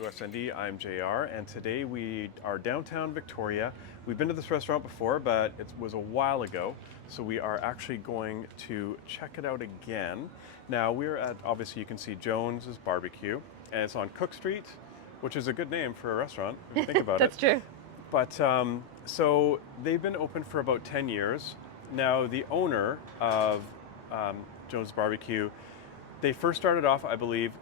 welcome to SND. I'm JR, and today we are downtown Victoria. We've been to this restaurant before, but it was a while ago, so we are actually going to check it out again. Now, we're at, obviously you can see Jones's Bar.B.Que, and it's on Cook Street, which is a good name for a restaurant, if you think about That's it. true. But, so they've been open for about 10 years. Now, the owner of Jones's Bar.B.Que, they first started off, I believe,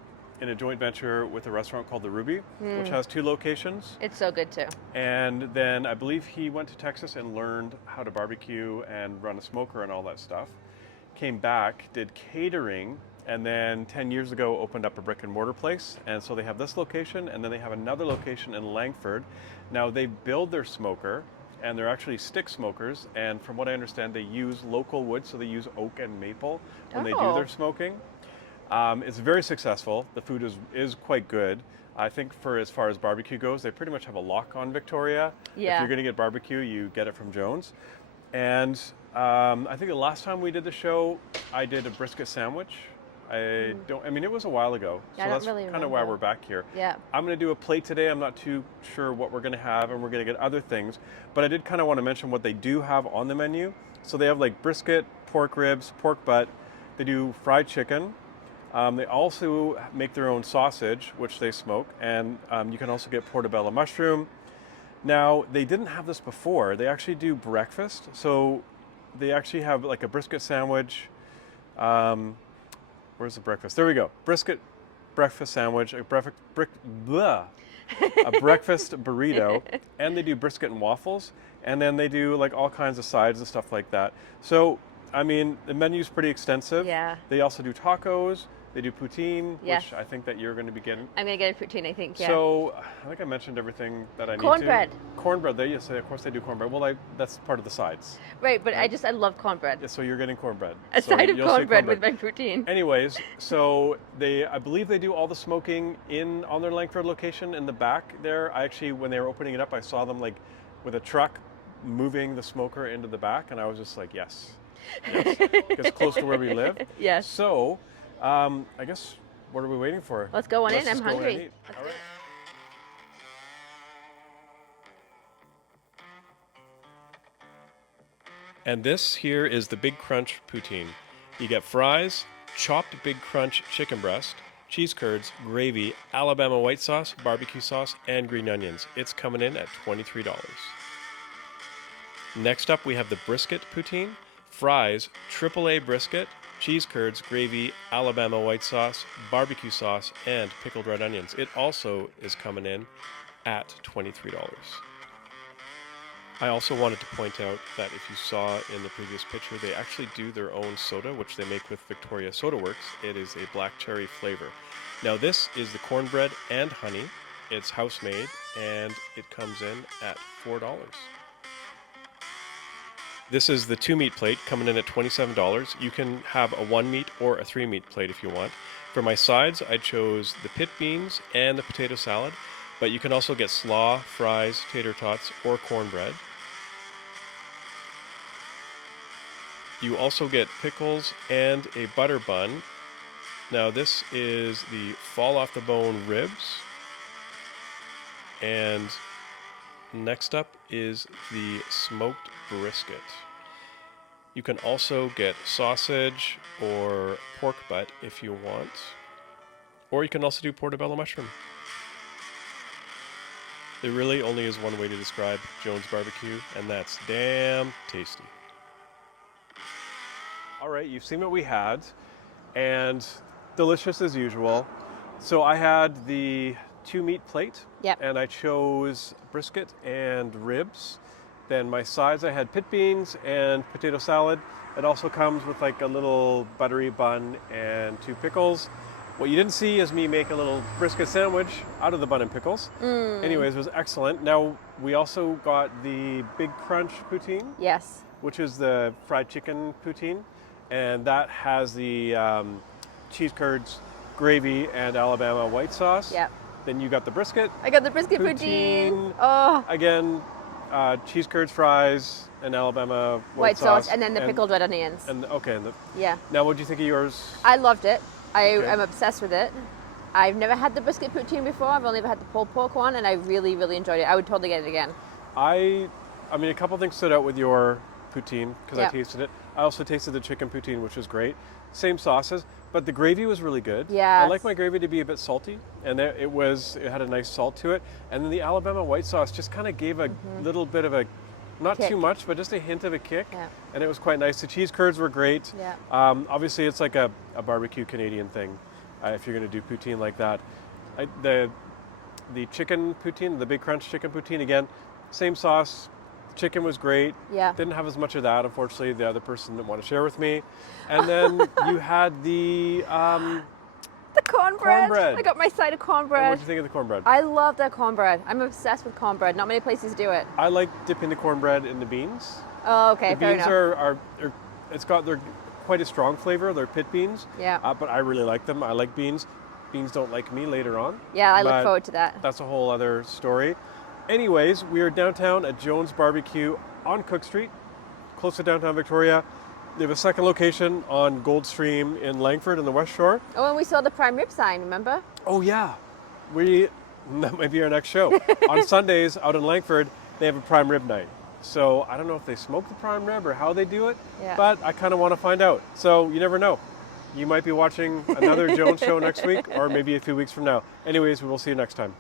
in a joint venture with a restaurant called the Ruby, which has 2 locations. It's so good too. And then I believe he went to Texas and learned how to barbecue and run a smoker and all that stuff. Came back, did catering, and then 10 years ago opened up a brick and mortar place. And so they have this location, and then they have another location in Langford. Now they build their smoker, and they're actually stick smokers. And from what I understand, they use local wood, so they use oak and maple when they do their smoking. It's very successful. The food is quite good. I think for as far as barbecue goes, they pretty much have a lock on Victoria. Yeah. If you're going to get barbecue, you get it from Jones. And I think the last time we did the show, I did a brisket sandwich. I mean, it was a while ago. Yeah, So I that's don't really kind of why remember. we're back here. Yeah. I'm going to do a plate today. I'm not too sure what we're going to have, and we're going to get other things. But I did kind of want to mention what they do have on the menu. So they have like brisket, pork ribs, pork butt. They do fried chicken. They also make their own sausage, which they smoke, and you can also get portobello mushroom. Now, they didn't have this before. They actually do breakfast, so they actually have like a brisket sandwich. Where's the breakfast? There we go. Brisket breakfast sandwich, a breakfast burrito, and they do brisket and waffles, and then they do like all kinds of sides and stuff like that. So, I mean, the menu's pretty extensive. Yeah. They also do tacos. They do poutine, Yes. which I think that you're going to be getting. I'm gonna get a poutine, I think. Yeah. So I think I mentioned everything that I need to. Cornbread. Cornbread. Yes, of course they do cornbread. Well, that's part of the sides. Right, but I love cornbread. Yeah, so you're getting cornbread. A So side of you'll see cornbread with my poutine. Anyways, so I believe they do all the smoking on their Langford location in the back there. I actually, when they were opening it up, I saw them like with a truck moving the smoker into the back, and I was just like, yes, it's close to where we live. Yes. So, I guess, what are we waiting for? Let's go on in. just I'm go and hungry. eat. All right. And this here is the Big Crunch poutine. You get fries, chopped Big Crunch chicken breast, cheese curds, gravy, Alabama white sauce, barbecue sauce, and green onions. It's coming in at $23. Next up, we have the brisket poutine, fries, AAA brisket, cheese curds, gravy, Alabama white sauce, barbecue sauce, and pickled red onions. It also is coming in at $23. I also wanted to point out that if you saw in the previous picture, they actually do their own soda, which they make with Victoria Soda Works. It is a black cherry flavor. Now this is the cornbread and honey. It's house made, and it comes in at $4. This is the 2-meat plate coming in at $27. You can have a 1-meat or a 3-meat plate if you want. For my sides, I chose the pit beans and the potato salad, but you can also get slaw, fries, tater tots, or cornbread. You also get pickles and a butter bun. Now this is the fall off the bone ribs. And next up is the smoked brisket. You can also get sausage or pork butt if you want. Or you can also do portobello mushroom. There really only is one way to describe Jones Bar.B.Que, and that's damn tasty. All right, you've seen what we had, and delicious as usual. So I had the 2-meat plate, Yep. and I chose brisket and ribs. Then my sides, I had pit beans and potato salad. It also comes with like a little buttery bun and 2 pickles. What you didn't see is me make a little brisket sandwich out of the bun and pickles. Anyways, it was excellent. Now, we also got the Big Crunch poutine, Yes. which is the fried chicken poutine. And that has the cheese curds, gravy, and Alabama white sauce. Yep. Then you got the brisket. I got the brisket poutine. Oh, Again, cheese curds, fries, and Alabama white sauce, and then the pickled red onions. And Yeah. now, what do you think of yours? I loved it. I Okay. am obsessed with it. I've never had the brisket poutine before. I've only ever had the pulled pork one, and I really, really enjoyed it. I would totally get it again. I mean, a couple things stood out with your poutine because I Yeah. tasted it. I also tasted the chicken poutine, which was great. Same sauces, but the gravy was really good. I Yes. like my gravy to be a bit salty, and it had a nice salt to it. And then the Alabama white sauce just kind of gave a little bit of a, not Kick. too much, but just a hint of a kick. Yeah. And it was quite nice. The cheese curds were great. Yeah. Obviously, it's like a barbecue Canadian thing if you're going to do poutine like that. The chicken poutine, the Big Crunch chicken poutine, again, same sauce. Chicken was great. Yeah. Didn't have as much of that, unfortunately. The other person didn't want to share with me. And then you had the The cornbread. Cornbread. I got my side of what cornbread. did you think of the cornbread? I love that cornbread. I'm obsessed with cornbread. Not many places do it. I like dipping the cornbread in the beans. Oh, okay, The fair beans enough. they're quite a strong flavor. They're pit beans. Yeah. But I really like them. I like beans. Beans don't like me later on. Yeah, I look But forward to that. That's a whole other story. Anyways, we are downtown at Jones Bar.B.Que on Cook Street, close to downtown Victoria. They have a second location on Goldstream in Langford in the West Shore. Oh, and we saw the prime rib sign, remember? Oh yeah, that might be our next show. On Sundays out in Langford, they have a prime rib night. So I don't know if they smoke the prime rib or how they do it, Yeah. but I kind of want to find out. So you never know. You might be watching another Jones show next week or maybe a few weeks from now. Anyways, we will see you next time.